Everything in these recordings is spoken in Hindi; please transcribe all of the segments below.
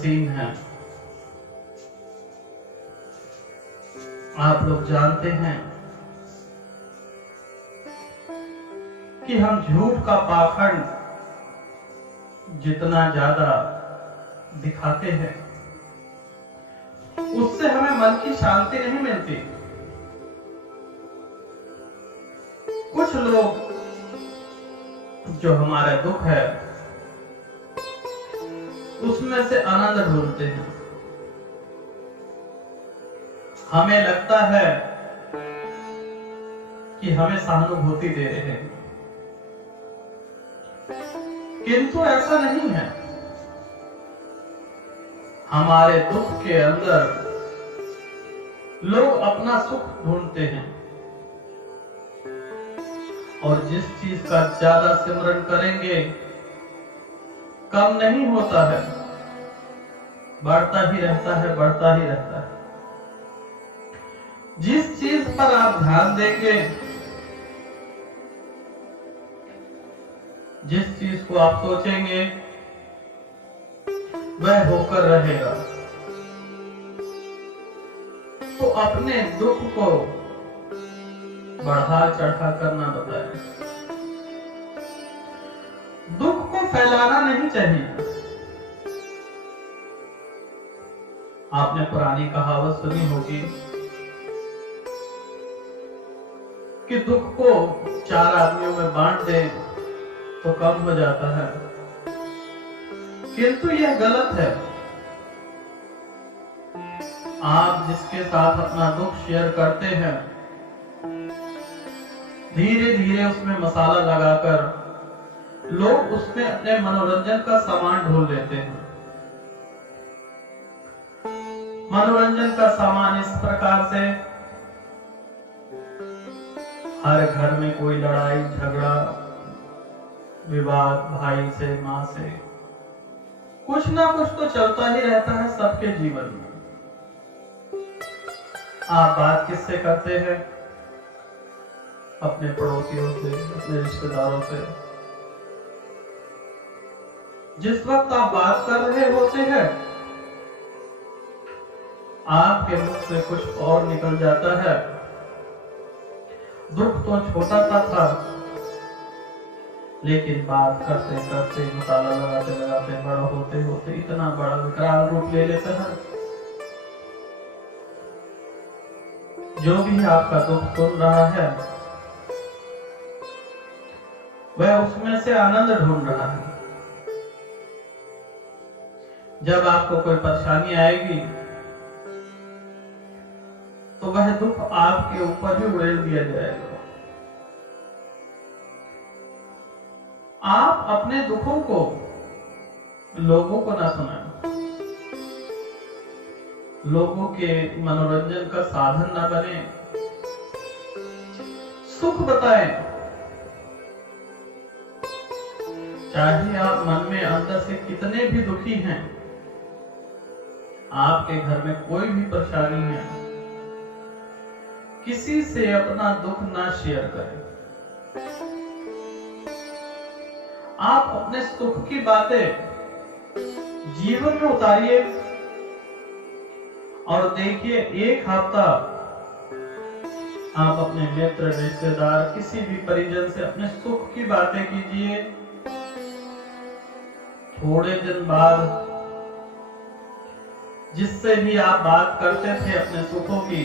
हसीन है। आप लोग जानते हैं कि हम झूठ का पाखंड जितना ज्यादा दिखाते हैं उससे हमें मन की शांति नहीं मिलती। कुछ लोग जो हमारा दुख है उसमें से आनंद ढूंढते हैं। हमें लगता है कि हमें सहानुभूति दे रहे हैं, किंतु ऐसा नहीं है। हमारे दुख के अंदर लोग अपना सुख ढूंढते हैं और जिस चीज का ज्यादा सिमरन करेंगे कम नहीं होता है, बढ़ता ही रहता है, बढ़ता ही रहता है। जिस चीज पर आप ध्यान देंगे, जिस चीज को आप सोचेंगे वह होकर रहेगा। तो अपने दुख को बढ़ा चढ़ा कर ना बताएं। दुख को फैलाना नहीं चाहिए। आपने पुरानी कहावत सुनी होगी कि दुख को 4 आदमियों में बांट दे तो कम हो जाता है, किंतु यह गलत है। आप जिसके साथ अपना दुख शेयर करते हैं, धीरे धीरे उसमें मसाला लगाकर लोग उसमें अपने मनोरंजन का सामान ढूंढ लेते हैं। मनोरंजन का सामान इस प्रकार से, हर घर में कोई लड़ाई झगड़ा विवाद, भाई से मां से, कुछ ना कुछ तो चलता ही रहता है सबके जीवन में। आप बात किससे करते हैं? अपने पड़ोसियों से, अपने रिश्तेदारों से। जिस वक्त आप बात कर रहे होते हैं आपके मुख से कुछ और निकल जाता है। दुख तो छोटा सा था, लेकिन बात करते करते, मसाला लगाते लगाते, बड़ा होते होते इतना बड़ा विकराल रूप ले लेता है। जो भी आपका दुख सुन रहा है वह उसमें से आनंद ढूंढ रहा है। जब आपको कोई परेशानी आएगी तो वह दुख आपके ऊपर ही उड़ेल दिया जाएगा। आप अपने दुखों को लोगों को ना सुनाएं, लोगों के मनोरंजन का साधन ना बने। सुख बताएं। चाहे आप मन में अंदर से कितने भी दुखी हैं, आपके घर में कोई भी परेशानी है, किसी से अपना दुख ना शेयर करें। आप अपने सुख की बातें जीवन में उतारिए और देखिए, 1 हफ्ता आप अपने मित्र, रिश्तेदार, किसी भी परिजन से अपने सुख की बातें कीजिए। थोड़े दिन बाद जिससे भी आप बात करते थे अपने सुखों की,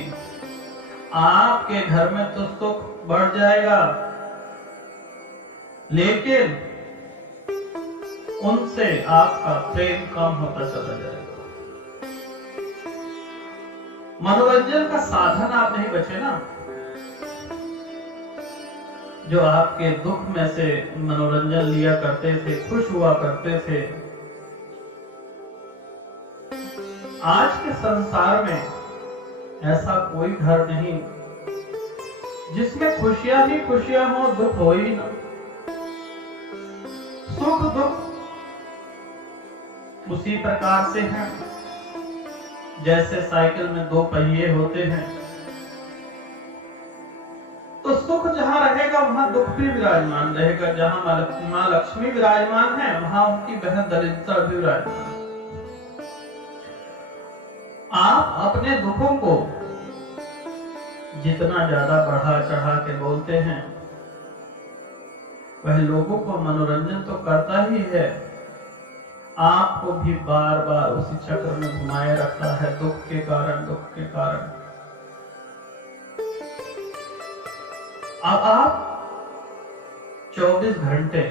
आपके घर में तो सुख बढ़ जाएगा, लेकिन उनसे आपका प्रेम कम होता चला जाएगा। मनोरंजन का साधन आप नहीं बचे ना। जो आपके दुख में से मनोरंजन लिया करते थे, खुश हुआ करते थे, आज के संसार में ऐसा कोई घर नहीं जिसमें खुशियां ही खुशियां हो, दुख हो ही ना। सुख दुख उसी प्रकार से है जैसे साइकिल में 2 पहिए होते हैं। तो सुख जहां रहेगा वहां दुख भी विराजमान रहेगा। जहां मां लक्ष्मी विराजमान है वहां उनकी बहन दरिद्रता भी विराजमान है। आप अपने दुखों को जितना ज्यादा बढ़ा चढ़ा के बोलते हैं, वह लोगों को मनोरंजन तो करता ही है, आपको भी बार बार उसी चक्र में घुमाए रखता है, दुख के कारण, दुख के कारण। अब आप 24 घंटे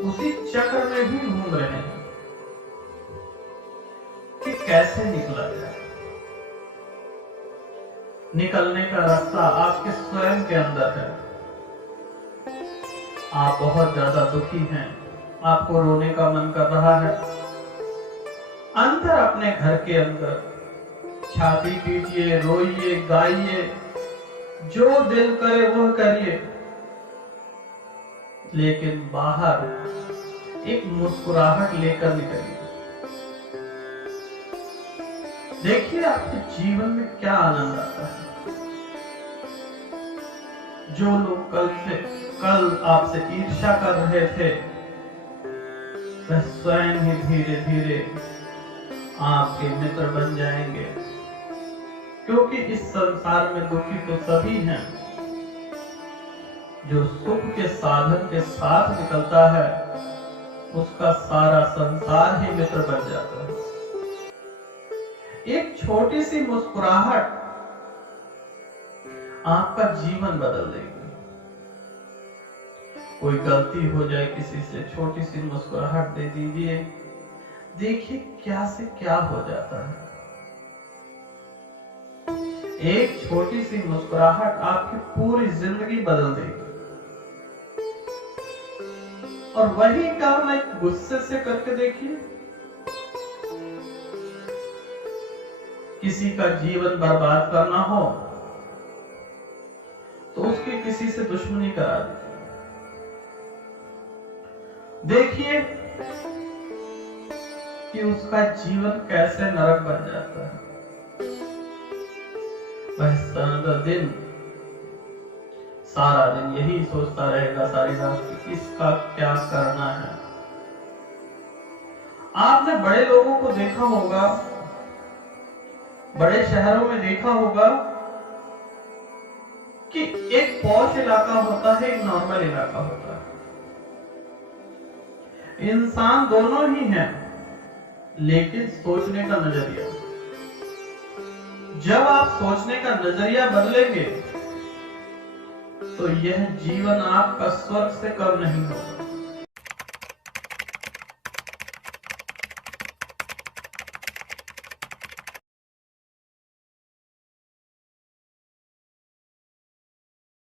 उसी चक्र में भी घूम रहे हैं कि कैसे निकला जाए। निकलने का रास्ता आपके स्वयं के अंदर है। आप बहुत ज्यादा दुखी हैं, आपको रोने का मन कर रहा है, अंदर अपने घर के अंदर छाती पीटिए, रोइए, गाइए, जो दिल करे वह करिए, लेकिन बाहर एक मुस्कुराहट लेकर निकलिए। देखिए आपके जीवन में क्या आनंद आता है। जो लोग कल आपसे ईर्ष्या कर रहे थे, वह स्वयं ही धीरे धीरे आपके मित्र बन जाएंगे, क्योंकि इस संसार में दुखी तो सभी हैं। जो सुख के साधन के साथ निकलता है, उसका सारा संसार ही मित्र बन जाता है। एक छोटी सी मुस्कुराहट आपका जीवन बदल देगी। कोई गलती हो जाए किसी से, छोटी सी मुस्कुराहट दे दीजिए, देखिए क्या से क्या हो जाता है। एक छोटी सी मुस्कुराहट आपकी पूरी जिंदगी बदल देगी। और वही काम एक गुस्से से करके देखिए, किसी का जीवन बर्बाद करना हो तो उसकी किसी से दुश्मनी करा देखिए कि उसका जीवन कैसे नरक बन जाता है। वह सारा दिन यही सोचता रहेगा, सारी रात कि इसका क्या करना है। आपने बड़े लोगों को देखा होगा, बड़े शहरों में देखा होगा कि एक पॉश इलाका होता है, एक नॉर्मल इलाका होता है। इंसान दोनों ही हैं, लेकिन सोचने का नजरिया, जब आप सोचने का नजरिया बदलेंगे तो यह जीवन आपका स्वर्ग से कम नहीं होगा।